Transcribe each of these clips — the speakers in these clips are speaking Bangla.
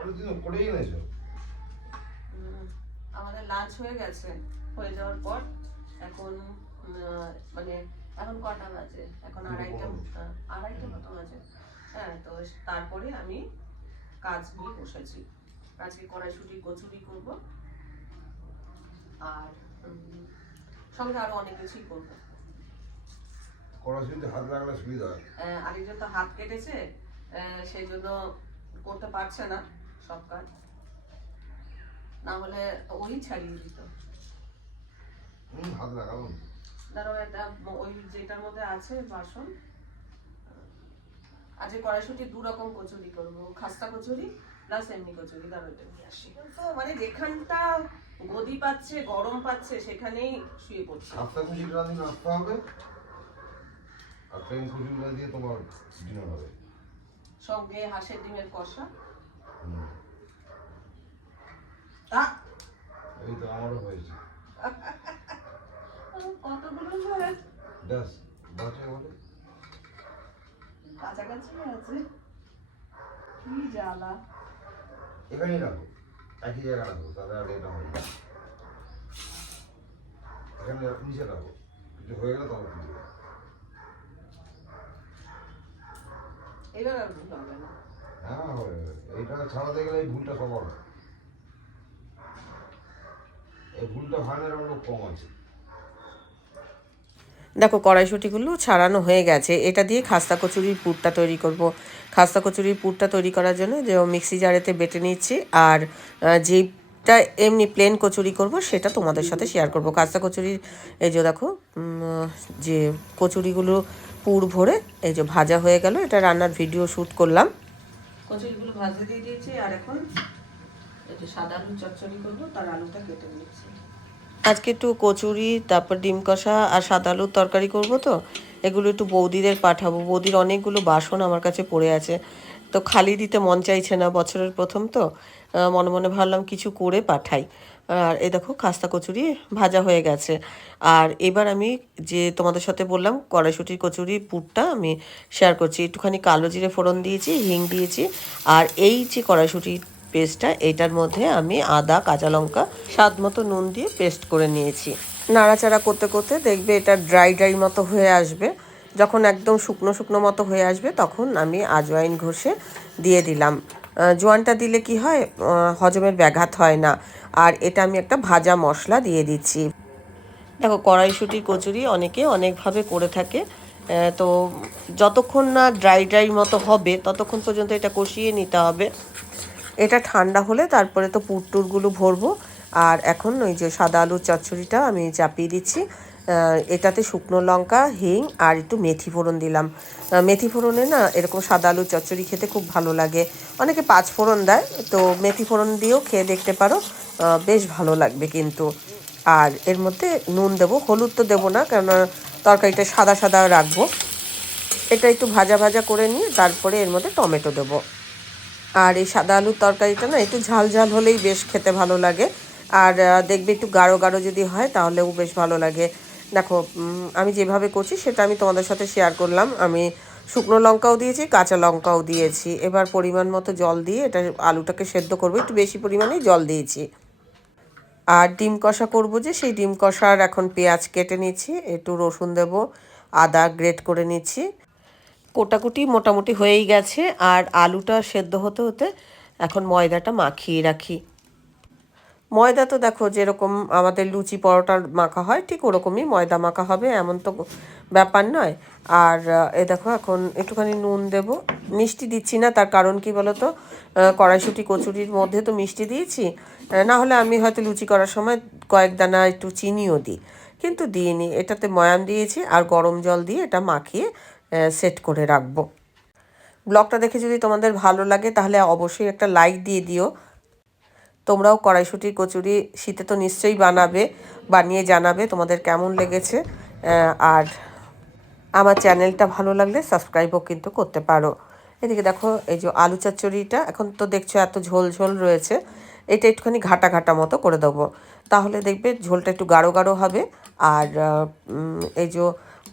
অনেকদিন করেই এনেছো আমাদের লাঞ্চ হয়ে গেছে। হয়ে যাওয়ার পর এখন মানে এখন কটা বাজে? এখন আড়াইটা আড়াইটা মতো বাজে। হ্যাঁ তো তারপরে আমি কাজ নিয়ে বসেছি। আজকে কড়াইশুটি কচুরি করব। আর সঙ্গে আরও অনেক কিছুই করব। কড়াশুটিতে হাত রাখলে সুবিধা হয়। আরেকজন তো হাত কেটেছে সেই জন্য করতে পারছে না। সব কাজ। না হলে ওই ছাড়িয়ে দিত। হাত লাগাবো। ধরো একটা ম- ওই যেটার মধ্যে আছে বাসন আজকে কড়াইশুটি দু রকম কচুরি করব। খাস্তা কচুরি প্লাস এমনি কচুরি ধরো এটা নিয়ে আসি। তো মানে যেখানটা গদি পাচ্ছে গরম পাচ্ছে সেখানেই শুয়ে পড়ছে। খুশিটা রাঁধি নাস্তা হবে আর খুশিগুলো দিয়ে তোমার ডিনার হবে। সঙ্গে হাঁসের ডিমের কষা হুম। আহ! এই তো আমারও হয়েছে। কতগুলো বলে কাছাকাছি আছে। কি জ্বালা। এখানেই রাখো একই জায়গায় রাখো তাহলে আর এটা হবে না। এখানে নিচে রাখো কিছু হয়ে গেলে তখন তুলবে। এবার আর ভুল হবে না। হ্যাঁ হবে। এইটা ছাড়াতে গেলে এই ভুলটা সব হবে এই ভুলটা হয় না এরকম কম আছে। দেখো কড়াইশুটিগুলো ছাড়ানো হয়ে গেছে। এটা দিয়ে খাস্তা কচুরির পুরটা তৈরি করব। খাস্তা কচুরির পুরটা তৈরি করার জন্য যে মিক্সি জারেতে বেটে নিচ্ছি আর যেটা এমনি প্লেন কচুরি করব সেটা তোমাদের সাথে শেয়ার করব। খাস্তা কচুরির এই যে দেখো যে কচুরিগুলো পুর ভরে এই যে ভাজা হয়ে গেল এটা রান্নার ভিডিও শ্যুট করলাম। কচুরিগুলো ভাজতে দিয়ে দিয়েছি আর এখন সাদা আলু চচ্চড়ি তার আলুটা কেটে আজকে একটু কচুরি, তারপর ডিম কষা আর সাদা আলুর তরকারি করব তো। এগুলো একটু বৌদিদের পাঠাবো। বৌদির অনেকগুলো বাসন আমার কাছে পড়ে আছে। তো খালি দিতে মন চাইছে না বছরের প্রথম তো। মনে মনে ভাবলাম কিছু করে পাঠাই। আর এই দেখো, খাস্তা কচুরি ভাজা হয়ে গেছে। আর এবার আমি যে তোমাদের সাথে বললাম, কড়াইশুটির কচুরি পুরটা আমি শেয়ার করছি। একটুখানি কালো জিরে ফোড়ন দিয়েছি, হিং দিয়েছি। আর এই যে কড়াইশুটির পেস্টটা, এটার মধ্যে আমি আদা, কাঁচা লঙ্কা, স্বাদ মতো নুন দিয়ে পেস্ট করে নিয়েছি। নাড়াচাড়া করতে করতে দেখবে এটা ড্রাই ড্রাই মতো হয়ে আসবে। যখন একদম শুকনো শুকনো মতো হয়ে আসবে, তখন আমি আজওয়াইন ঘষে দিয়ে দিলাম। জোয়ানটা দিলে কি হয় হজমের ব্যাঘাত হয় না। আর এটা আমি একটা ভাজা মশলা দিয়ে দিচ্ছি। দেখো কড়াইশুটির কচুরি অনেকে অনেকভাবে করে থাকে। তো যতক্ষণ না ড্রাই ড্রাই মতো হবে, ততক্ষণ পর্যন্ত এটা কষিয়ে নিতে হবে। এটা ঠান্ডা হলে তারপরে তো পুরটুরগুলো ভরবো। আর এখন ওই যে সাদা আলুর চচ্চড়িটা আমি চাপিয়ে দিচ্ছি। এটাতে শুকনো লঙ্কা, হিং আর একটু মেথি ফোড়ন দিলাম। মেথি ফোড়নে না এরকম সাদা আলুর চচ্চড়ি খেতে খুব ভালো লাগে। অনেকে পাঁচ ফোড়ন দেয়, তো মেথি ফোড়ন দিয়েও খেয়ে দেখতে পারো। বেশ ভালো লাগবে কিন্তু। আর এর মধ্যে নুন দেবো, হলুদ তো দেবো না, কেননা তরকারিটা সাদা সাদা রাখব। এটা একটু ভাজা ভাজা করে নিয়ে তারপরে এর মধ্যে টমেটো দেবো। আর এই সাদা আলুর তরকারিটা না একটু ঝাল ঝাল হলেই বেশ খেতে ভালো লাগে। আর দেখবে একটু গাঢ় গাঢ় যদি হয় তাহলেও বেশ ভালো লাগে। দেখো আমি যেভাবে করছি সেটা আমি তোমাদের সাথে শেয়ার করলাম। আমি শুকনো লঙ্কাও দিয়েছি, কাঁচা লঙ্কাও দিয়েছি। এবার পরিমাণ মতো জল দিয়ে এটা আলুটাকে সেদ্ধ করব। একটু বেশি পরিমাণেই জল দিয়েছি। আর ডিম কষা করব যে, সেই ডিম কষার এখন পেঁয়াজ কেটে নিচ্ছি, একটু রসুন দেব, আদা গ্রেট করে নিচ্ছি। কোটাকুটি মোটামুটি হয়েই গেছে আর আলুটা সেদ্ধ হতে হতে এখন ময়দাটা মাখিয়ে রাখি। ময়দা তো দেখো যেরকম আমাদের লুচি পরোটা মাখা হয় ঠিক ওরকমই ময়দা মাখা হবে এমন তো ব্যাপার নয়। আর এ দেখো এখন একটুখানি নুন দেব। মিষ্টি দিচ্ছি না তার কারণ কি বলো তো আহ, কড়াইশুঁটি কচুরির মধ্যে তো মিষ্টি দিয়েছি। না হলে আমি হয়তো লুচি করার সময় কয়েক দানা একটু চিনিও দিই। কিন্তু দিইনি এটাতে ময়াম দিয়েছি আর গরম জল দিয়ে এটা মাখিয়ে সেট করে রাখব। ব্লগটা দেখে যদি তোমাদের ভালো লাগে, তাহলে অবশ্যই একটা লাইক দিয়ে দিও। তোমরাও কড়াইশুটির কচুরি, শীতে তো নিশ্চয়ই বানাবে, বানিয়ে জানাবে তোমাদের কেমন লেগেছে। আর আমার চ্যানেলটা ভালো লাগলে সাবস্ক্রাইবও কিন্তু করতে পারো। এদিকে দেখো, এই যে আলু চচ্চড়িটা, এখন তো দেখছ এত ঝোল ঝোল রয়েছে। এটা একটুখানি ঘাটা ঘাটা মতো করে দেবো। তাহলে দেখবে ঝোলটা একটু গাঢ় গাঢ় হবে, আর এই যে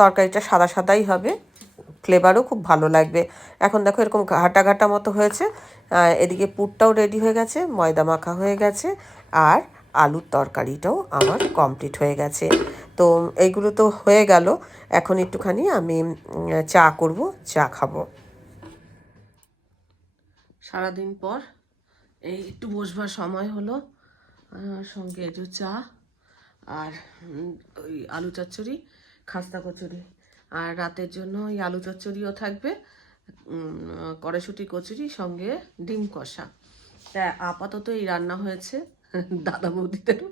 তরকারিটা সাদা সাদাই হবে। ফ্লেভারও খুব ভালো লাগবে। এখন দেখো এরকম ঘাটা ঘাটা মতো হয়েছে। এদিকে পুরটাও রেডি হয়ে গেছে, ময়দা মাখা হয়ে গেছে, আর আলুর তরকারিটাও আমার কমপ্লিট হয়ে গেছে। তো এইগুলো তো হয়ে গেল, এখন একটুখানি আমি চা করব, চা খাব। সারাদিন পর এই একটু বসবার সময় হলো সঙ্গে একটু চা, আর ওই আলু চচ্চড়ি, খাস্তা কচুরি। আর রাতের জন্য ওই আলু চচ্চড়িও থাকবে কড়াইশুঁটি, কচুরি, সঙ্গে ডিম কষা। তা আপাতত এই রান্না হয়েছে। দাদা বৌদিদেরও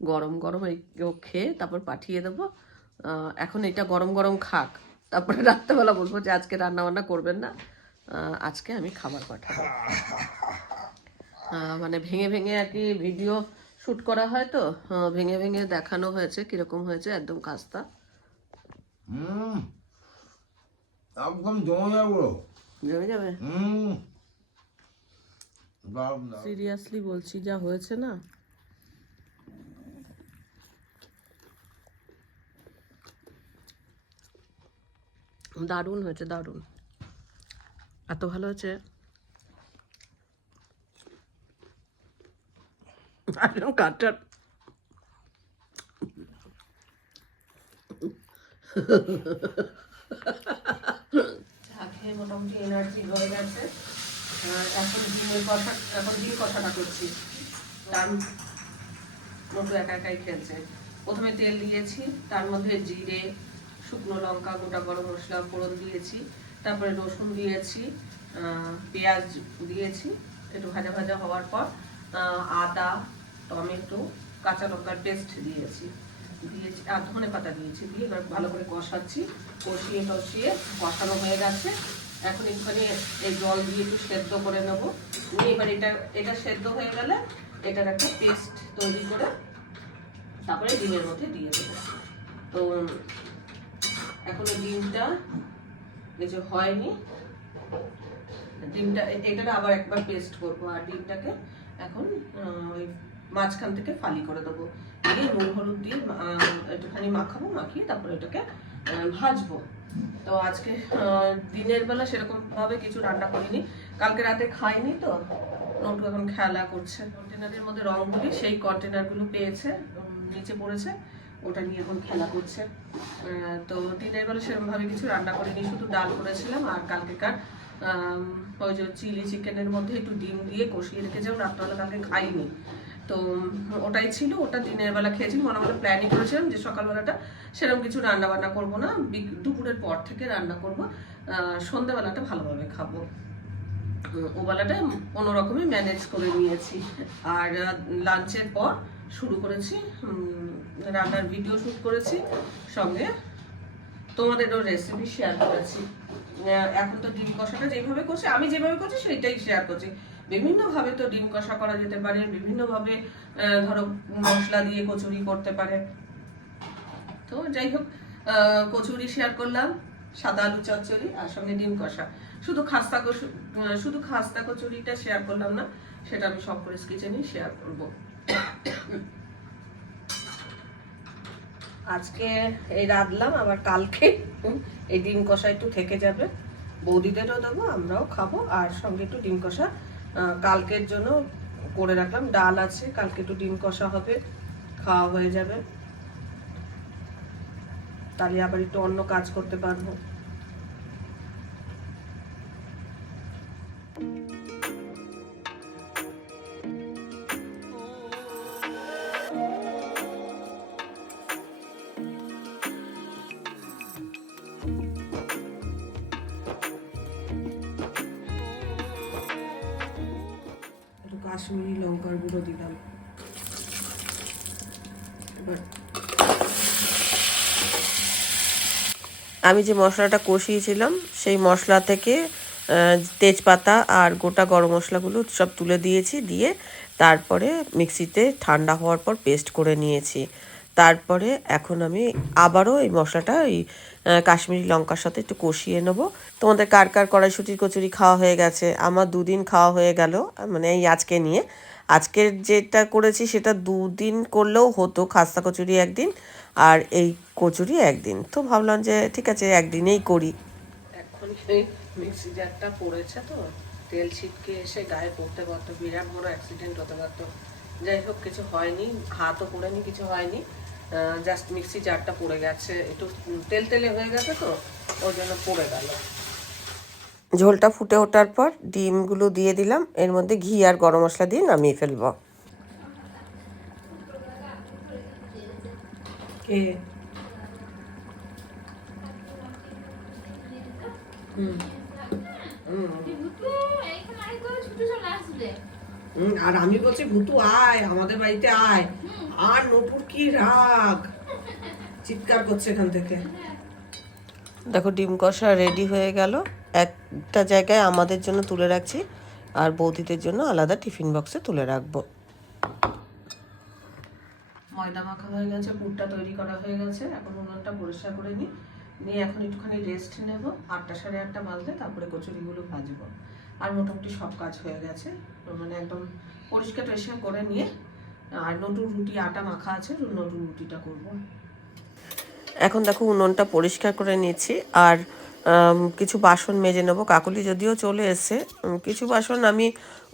গরম গরম এই খেয়ে তারপর পাঠিয়ে দেবো। এখন এটা গরম গরম খাক। তারপরে রাত্রেবেলা বলব যে আজকে রান্না বান্না করবেন না। আজকে আমি খাবার পাঠাবো। মানে ভেঙে ভেঙে আর কি ভিডিও শ্যুট করা হয় তো। ভেঙে ভেঙে দেখানো হয়েছে, কীরকম হয়েছে, একদম খাস্তা হুম। একদম জমে যাব জমে যাবে? হুম। সিরিয়াসলি বলছি যা হয়েছে না? দারুণ হয়েছে দারুণ। এত ভালো হয়েছে? কাটার চা খেয়ে মোটামুটি এনার্জি হয়ে গেছে। এখন ডিমের কষা, এখন ডিম কষাটা করছি। তার মোটু একা একাই খেলছে। প্রথমে তেল দিয়েছি, তার মধ্যে জিরে, শুকনো লঙ্কা, গোটা গরম মশলা, ফোড়ন দিয়েছি, তারপরে রসুন দিয়েছি পেঁয়াজ দিয়েছি। একটু ভাজা ভাজা হওয়ার পর আদা, টমেটো, কাঁচা লঙ্কার পেস্ট দিয়েছি। দিয়েছি আর ধনে পাতা দিয়েছি দিয়ে এবার ভালো করে কষাচ্ছি। কষিয়ে টষিয়ে কষানো হয়ে গেছে। এখন একটুখানি এই জল দিয়ে একটু সেদ্ধ করে নেব। নিয়ে এবার এটা এটা সেদ্ধ হয়ে গেলে এটার একটা পেস্ট তৈরি করে তারপরে ডিমের মধ্যে দিয়ে দেবো। তো এখনও ডিমটা কিছু হয়নি, ডিমটা এ- এটার আবার একবার পেস্ট করব। আর ডিমটাকে এখন ওই মাঝখান থেকে ফালি করে দেবো। দিয়ে নুন, হলুদ দিয়ে একটুখানি মাখাবো, মাখিয়ে তারপরে এটাকে ভাজবো। তো আজকে দিনের বেলা সেরকম ভাবে কিছু রান্না করিনি। কালকে রাতে খাইনি তো। নটু এখন খেলা করছে। কন্টেনারের মধ্যে রংগুলি, সেই কন্টেনারগুলো পেয়েছে নিচে পড়েছে। ওটা নিয়ে এখন খেলা করছে। তো দিনের বেলা সেরকম ভাবে কিছু রান্না করিনি, শুধু ডাল করেছিলাম আর কালকেকার ওই যে চিলি চিকেনের মধ্যে একটু ডিম দিয়ে কষিয়ে রেখেছিলাম রাত্রবেলা কালকে খাইনি তো ওটাই ছিল, ওটা দিনের বেলা খেয়েছি মনে মনে প্ল্যানিং করেছিলাম যে সকালবেলাটা সেরকম কিছু রান্না বান্না করব না দুপুরের পর থেকে রান্না করব সন্ধ্যাবেলাটা ভালোভাবে খাব। ওবেলাটা কোনো রকমে ম্যানেজ করে নিয়েছি। আর লাঞ্চের পর শুরু করেছি রান্নার ভিডিও শ্যুট করেছি, সঙ্গে তোমাদেরও রেসিপি শেয়ার করেছি। এখন তো ডিম কষাটা যেভাবে করছি, আমি যেভাবে করছি, সেটাই শেয়ার করছি। বিভিন্নভাবে তো ডিম কষা করা যেতে পারে, বিভিন্নভাবে ধরো মশলা দিয়ে কচুরি করতে পারে। তো যাই হোক কচুরি শেয়ার করলাম, সাদা আলু চচ্চড়ি আর সঙ্গে ডিম কষা। শুধু খাস্তা শুধু খাস্তা কচুরিটা শেয়ার করলাম না, সেটা আমি সব করে কিচেনেই শেয়ার করব। আজকে এই রাঁধলাম, আবার কালকে এই ডিম কষা একটু থেকে যাবে। বৌদিদেরও দেবো, আমরাও খাব, আর সঙ্গে একটু ডিম কষা কালকের জন্য করে রাখলাম। ডাল আছে, কালকে একটু ডিম কষা হবে, খাওয়া হয়ে যাবে। তাহলে আবার একটু অন্য কাজ করতে পারব। কাশ্মীরি লঙ্কার গুঁড়ো দিলাম। এবার আমি যে মশলাটা কষিয়েছিলাম, সেই মশলা থেকে তেজপাতা আর গোটা গরম মশলাগুলো সব তুলে দিয়েছি, দিয়ে তারপরে মিক্সিতে ঠান্ডা হওয়ার পর পেস্ট করে নিয়েছি। তারপরে এখন আমি আবারও এই মশলাটা ওই কাশ্মীরি লঙ্কার সাথে একটু কষিয়ে নেব। তোমাদের কার কার কড়াইশুটির কচুরি খাওয়া হয়ে গেছে? আমার দুদিন খাওয়া হয়ে গেল মানে এই আজকে নিয়ে। আজকের যেটা করেছি সেটা দুদিন করলেও হতো, খাস্তা কচুরি একদিন আর এই কচুরি একদিন। তো ভাবলাম যে ঠিক আছে, একদিনেই করি। এখন মিক্সি জারটা পড়েছে তো, তেল ছিটকে এসে গায়ে পড়তে পারতো, বিরাট বড় অ্যাক্সিডেন্ট হতে পারতো। যাই হোক, কিছু হয়নি, হাতও পড়েনি, কিছু হয়নি। জাস্ট মিক্সি জারটা পড়ে গেছে। একটু তেল তেলে হয়ে গেছে তো ওই জন্য পড়ে গেল। ঝোলটা ফুটে ওঠার পর ডিমগুলো দিয়ে দিলাম। এর মধ্যে ঘি আর গরম মশলা দিয়ে নামিয়ে ফেলব। হুম। হুম হুম, আর আমি বলছি ভুতু আয় আমাদের বাড়িতে আয়। আর নপুর কি রাগ? চিৎকার করছে এখান থেকে। দেখো ডিম কষা রেডি হয়ে গেল। একটা জায়গায় আমাদের জন্য তুলে রাখছি আর বৌদিদের জন্য আলাদা টিফিন বক্সে তুলে রাখব। ময়দা মাখা হয়ে গেছে পুরটা তৈরি করা হয়ে গেছে। এখন উনুনটা পরিষ্কার করে নিই। নিয়ে এখন একটুখানি রেস্ট নেব। আটটা সাড়ে আটটা বাজলে তারপরে কচুরিগুলো ভাজবো। আর মোটামুটি সব কাজ হয়ে গেছে। মানে একদম পরিষ্কার টরিষ্কার করে নিয়ে, আর নতুন রুটি, আটা মাখা আছে নটুর রুটিটা করব। এখন দেখো উনুনটা পরিষ্কার করে নিচ্ছি, আর কিছু বাসন মেজে নেব। কাকুলি যদিও চলে এসছে কিছু বাসন আমি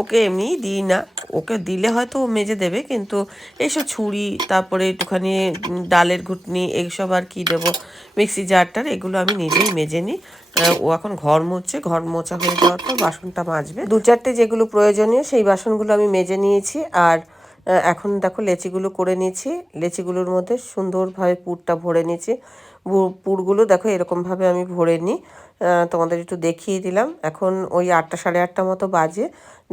ওকে এমনি দিই না। ওকে দিলে হয়তো ও মেজে দেবে, কিন্তু এইসব ছুরি, তারপরে একটুখানি ডালের ঘুটনি, এইসব আর কি দেবো, মিক্সি জারটার, এগুলো আমি নিজেই মেজে নিই। ও এখন ঘর মুছছে ঘর মোছা হয়ে যাওয়ার পর বাসনটা মাজবে। দু চারটে যেগুলো প্রয়োজনীয়, সেই বাসনগুলো আমি মেজে নিয়েছি। আর এখন দেখো লেচিগুলো করে নিয়েছি। লেচিগুলোর মধ্যে সুন্দরভাবে পুরটা ভরে নিয়েছি। পুরগুলো দেখো এরকমভাবে আমি ভরে নিই। তোমাদের একটু দেখিয়ে দিলাম। এখন ওই আটটা সাড়ে আটটা মতো বাজে।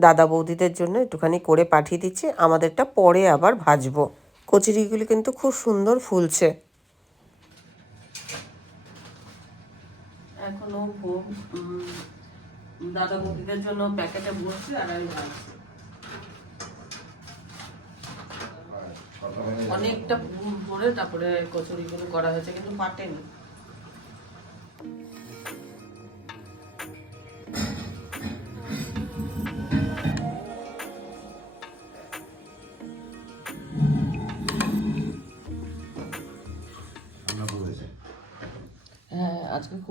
দাদা বৌদিদের জন্য একটুখানি করে পাঠিয়ে দিচ্ছি। আমাদেরটা পরে আবার ভাজবো। কচুরিগুলো কিন্তু খুব সুন্দর ফুলছে। এখনও ভোগ উম, দাদা বৌদিদের জন্য প্যাকেটে ভরছি আর আমি ভাজছি অনেকটা পুর ভরে তারপরে কচুরিগুলো করা হয়েছে কিন্তু পাটেনি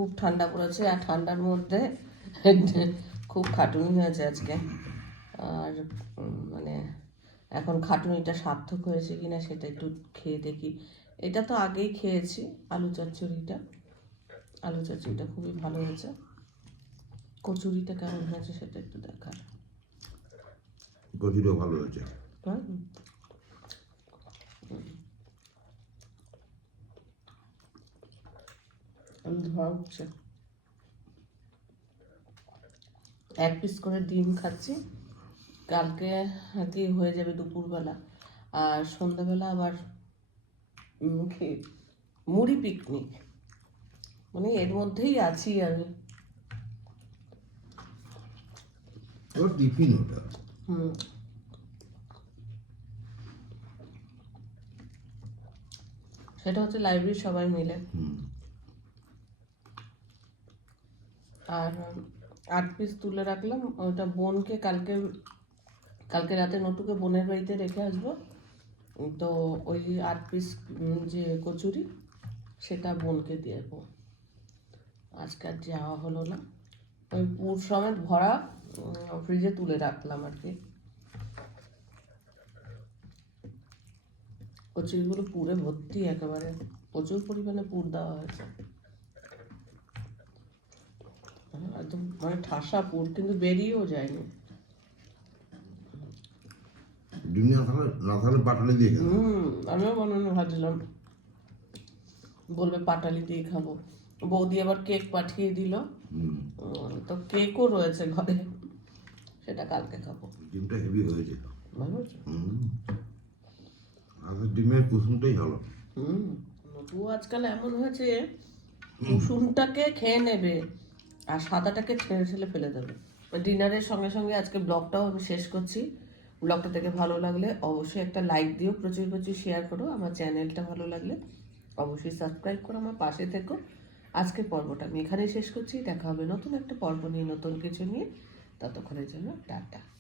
খুব ঠান্ডা পড়েছে আর ঠান্ডার মধ্যে খুব খাটুনি হয়েছে আজকে। আর মানে এখন খাটুনিটা সার্থক হয়েছে কি না সেটা একটু খেয়ে দেখি। এটা তো আগেই খেয়েছি আলু চচ্চড়িটা। আলু চচ্চড়িটা খুবই ভালো হয়েছে। কচুরিটা কেমন হয়েছে সেটা একটু দেখার কচুরিও ভালো হয়েছে। হ্যাঁ? ধোয়া উঠছে এক পিস করে ডিম খাচ্ছি। কালকে কি হয়ে যাবে দুপুরবেলা। আর সন্ধ্যাবেলা আবার কি মুড়ি পিকনিক মানে এর মধ্যেই আছি আমি। টিফিন ওটা। হুম। সেটা হচ্ছে লাইব্রেরি সবাই মিলে। হুম। আর আট পিস তুলে রাখলাম। ওটা বোনকে কালকে কালকে রাতে নটুকে বোনের বাড়িতে রেখে আসব। তো ওই আট পিস যে কচুরি সেটা বোনকে দিয়ে দেবো। আজকে আর যাওয়া হলো না। ওই পুর সমেত ভরা ফ্রিজে তুলে রাখলাম আর কি। কচুরিগুলো পুরে ভর্তি একেবারে প্রচুর পরিমাণে পুর দেওয়া হয়েছে। হ্যাঁ, একদম মানে ঠাসা পুর কিন্তু বেরিয়েও যায়নি। ডিম না থাকলে না থাকলে পাটালি দিয়ে খেতে হুম আমিও ভাবছিলাম বলবে পাটালি দিয়ে খাব। বৌদি আবার কেক পাঠিয়ে দিল। তো কেকও রয়েছে ঘরে। সেটা কালকে খাব। ডিমটা হেভি হয়েছে। ভালো হয়েছে? আর ডিমের কুসুমটাই ভালো। হুম নটু আজকাল এমন হয়েছে কুসুমটাকে খেয়ে নেবে। আর সাদাটাকে ছেড়ে ছেলে ফেলে দেবে। ডিনারের সঙ্গে সঙ্গে আজকে ব্লগটাও আমি শেষ করছি। ব্লগটা থেকে ভালো লাগলে অবশ্যই একটা লাইক দিও, প্রচুর প্রচুর শেয়ার করো, আমার চ্যানেলটা ভালো লাগলে অবশ্যই সাবস্ক্রাইব করো, আমার পাশে থেকো। আজকের পর্বটা আমি এখানেই শেষ করছি, দেখা হবে নতুন একটা পর্ব নিয়ে, নতুন কিছু নিয়ে। ততক্ষণের জন্য টাটা।